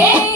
Hey!